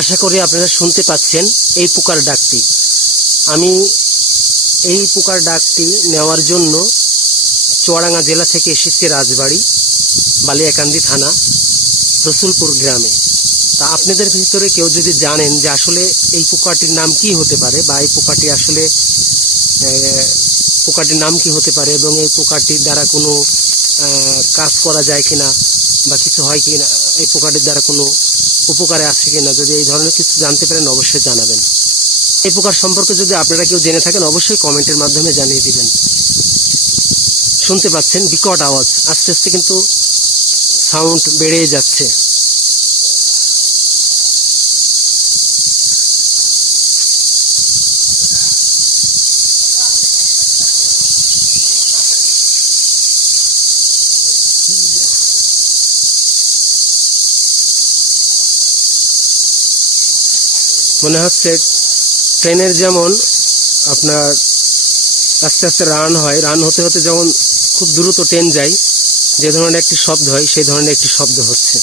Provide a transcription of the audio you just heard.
আশা করি আপনারা শুনতে পাচ্ছেন এই পোকার ডাকটি। আমি এই পোকার ডাকটি নেওয়ার জন্য চুয়াডাঙ্গা জেলা থেকে এসেছি রাজবাড়ী বালিয়াকান্দি থানা রসুলপুর গ্রামে। তা আপনাদের ভিতরে কেউ যদি জানেন যে আসলে এই পোকাটির নাম কি হতে পারে বা এই পোকাটি আসলে পোকাটির নাম কি হতে পারে এবং এই পোকাটির দ্বারা কোনো কাজ করা যায় কিনা বা কিছু হয় কিনা, এই পোকাটির দ্বারা কোনো উপকারে আসে কিনা, যদি এই ধরনের কিছু জানতে পারেন অবশ্যই জানাবেন। এই পোকার সম্পর্কে যদি আপনারা কেউ জেনে থাকেন অবশ্যই কমেন্টের মাধ্যমে জানিয়ে দিবেন। শুনতে পাচ্ছেন বিকট আওয়াজ, আস্তে আস্তে কিন্তু সাউন্ড বেড়েই যাচ্ছে। মনে হচ্ছে ট্রেনের যেমন আপনার আস্তে আস্তে রান হয়, রান হতে হতে যেমন খুব দ্রুত ট্রেন যায়, যে ধরনের একটি শব্দ হয় সেই ধরনের একটি শব্দ হচ্ছে।